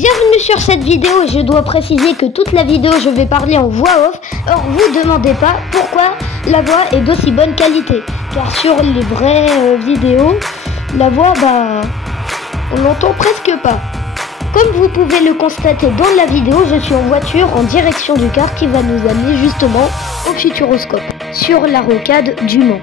Bienvenue sur cette vidéo et je dois préciser que toute la vidéo je vais parler en voix off. Or vous demandez pas pourquoi la voix est d'aussi bonne qualité. Car sur les vraies vidéos, la voix on n'entend presque pas. Comme vous pouvez le constater dans la vidéo, je suis en voiture en direction du car qui va nous amener justement au Futuroscope, sur la rocade du Mans.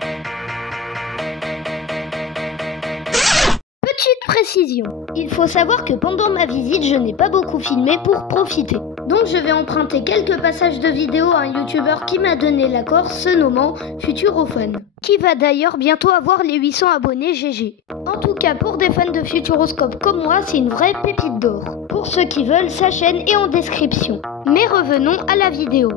Petite précision, il faut savoir que pendant ma visite, je n'ai pas beaucoup filmé pour profiter. Donc je vais emprunter quelques passages de vidéo à un youtubeur qui m'a donné l'accord, se nommant Futurophone, qui va d'ailleurs bientôt avoir les 800 abonnés GG. En tout cas, pour des fans de Futuroscope comme moi, c'est une vraie pépite d'or. Pour ceux qui veulent, sa chaîne est en description. Mais revenons à la vidéo.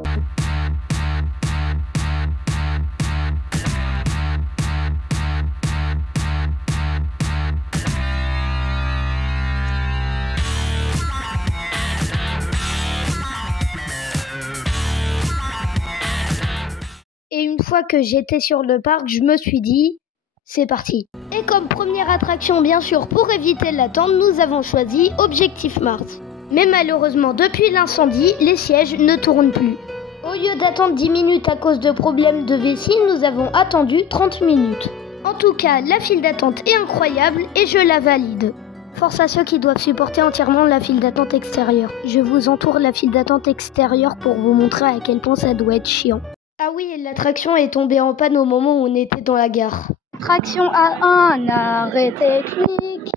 Et une fois que j'étais sur le parc, je me suis dit, c'est parti. Et comme première attraction, bien sûr, pour éviter l'attente, nous avons choisi Objectif Mars. Mais malheureusement, depuis l'incendie, les sièges ne tournent plus. Au lieu d'attendre 10 minutes à cause de problèmes de vessie, nous avons attendu 30 minutes. En tout cas, la file d'attente est incroyable et je la valide. Force à ceux qui doivent supporter entièrement la file d'attente extérieure. Je vous entoure la file d'attente extérieure pour vous montrer à quel point ça doit être chiant. Ah oui, l'attraction est tombée en panne au moment où on était dans la gare. Traction à un arrêt technique.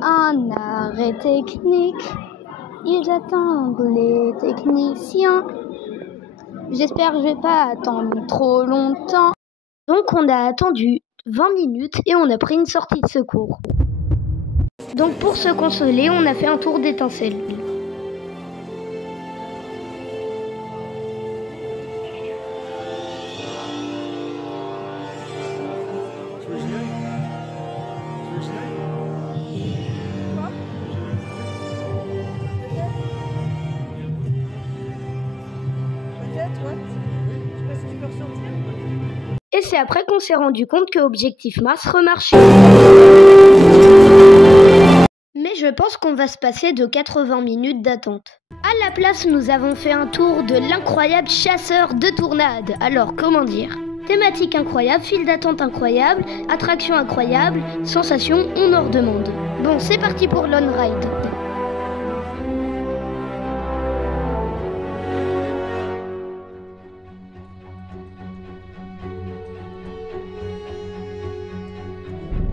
Un arrêt technique. Ils attendent les techniciens. J'espère que je vais pas attendre trop longtemps. Donc on a attendu 20 minutes et on a pris une sortie de secours. Donc pour se consoler, on a fait un tour d'étincelle. Et c'est après qu'on s'est rendu compte que Objectif Mars remarchait. Mais je pense qu'on va se passer de 80 minutes d'attente. À la place, nous avons fait un tour de l'incroyable chasseur de tournades. Alors, comment dire ? Thématique incroyable, file d'attente incroyable, attraction incroyable, sensation, on en redemande. Bon, c'est parti pour l'on-ride.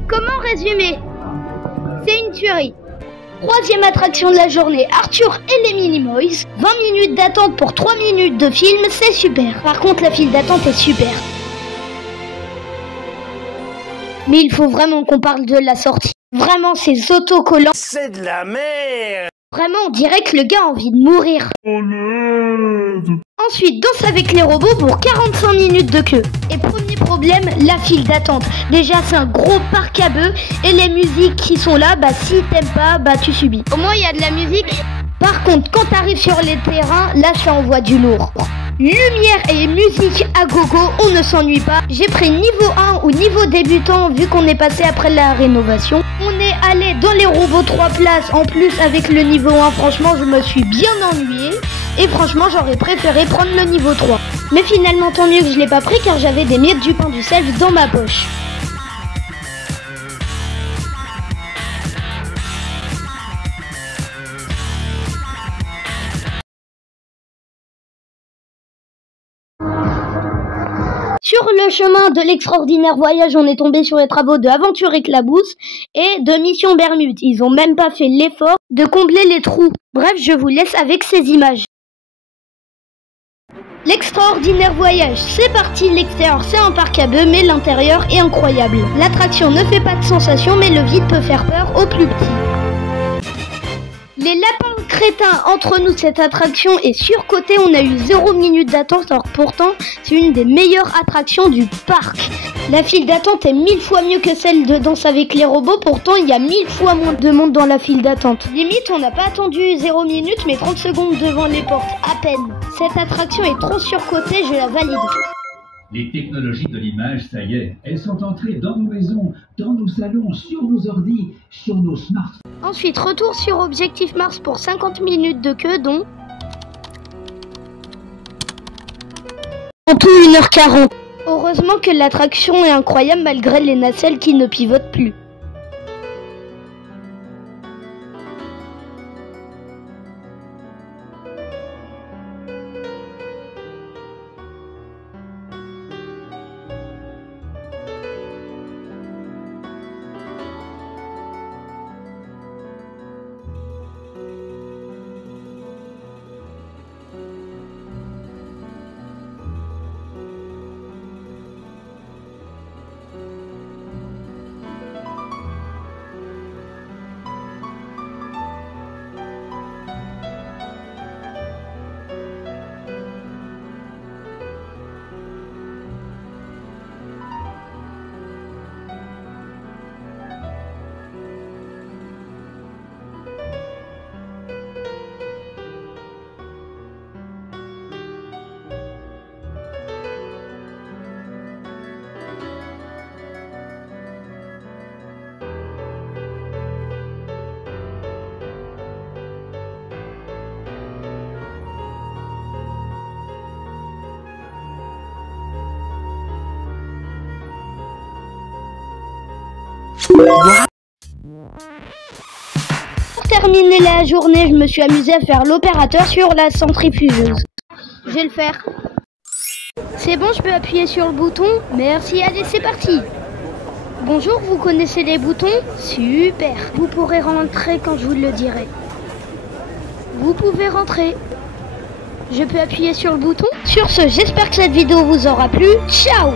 Comment résumer? C'est une tuerie. Troisième attraction de la journée, Arthur et les Minimoys. 20 minutes d'attente pour 3 minutes de film, c'est super. Par contre, la file d'attente est super. Mais il faut vraiment qu'on parle de la sortie. Vraiment, ces autocollants. C'est de la merde. Vraiment, on dirait que le gars a envie de mourir. Oh merde. Ensuite, Danse avec les robots pour 45 minutes de queue. Et premier problème, la file d'attente. Déjà, c'est un gros parc à bœufs. Et les musiques qui sont là, si t'aimes pas, tu subis. Au moins, il y a de la musique. Par contre, quand t'arrives sur les terrains, là, ça envoie du lourd. Lumière et musique à gogo, on ne s'ennuie pas. J'ai pris niveau 1 ou niveau débutant vu qu'on est passé après la rénovation. On est allé dans les robots 3 places. En plus, avec le niveau 1, franchement, je me suis bien ennuyée. Et franchement, j'aurais préféré prendre le niveau 3. Mais finalement, tant mieux que je l'ai pas pris car j'avais des miettes du pain du self dans ma poche. Sur le chemin de l'extraordinaire voyage, on est tombé sur les travaux de Aventure Éclabousse et de Mission Bermude. Ils ont même pas fait l'effort de combler les trous. Bref, je vous laisse avec ces images. L'extraordinaire voyage, c'est parti. L'extérieur, c'est un parc à bœufs, mais l'intérieur est incroyable. L'attraction ne fait pas de sensation, mais le vide peut faire peur aux plus petits. Les lapins crétins, entre nous, cette attraction est surcotée. On a eu 0 minute d'attente, alors pourtant, c'est une des meilleures attractions du parc. La file d'attente est 1000 fois mieux que celle de Danse avec les robots, pourtant il y a 1000 fois moins de monde dans la file d'attente. Limite, on n'a pas attendu 0 minute, mais 30 secondes devant les portes, à peine. Cette attraction est trop surcotée, je la valide. Les technologies de l'image, ça y est, elles sont entrées dans nos maisons, dans nos salons, sur nos ordis, sur nos smartphones. Ensuite, retour sur Objectif Mars pour 50 minutes de queue, dont en tout 1h40. Heureusement que l'attraction est incroyable malgré les nacelles qui ne pivotent plus. Pour terminer la journée, je me suis amusée à faire l'opérateur sur la centrifugeuse. Je vais le faire. C'est bon, je peux appuyer sur le bouton? Merci, allez, c'est parti. Bonjour, vous connaissez les boutons? Super. Vous pourrez rentrer quand je vous le dirai. Vous pouvez rentrer. Je peux appuyer sur le bouton? Sur ce, j'espère que cette vidéo vous aura plu. Ciao!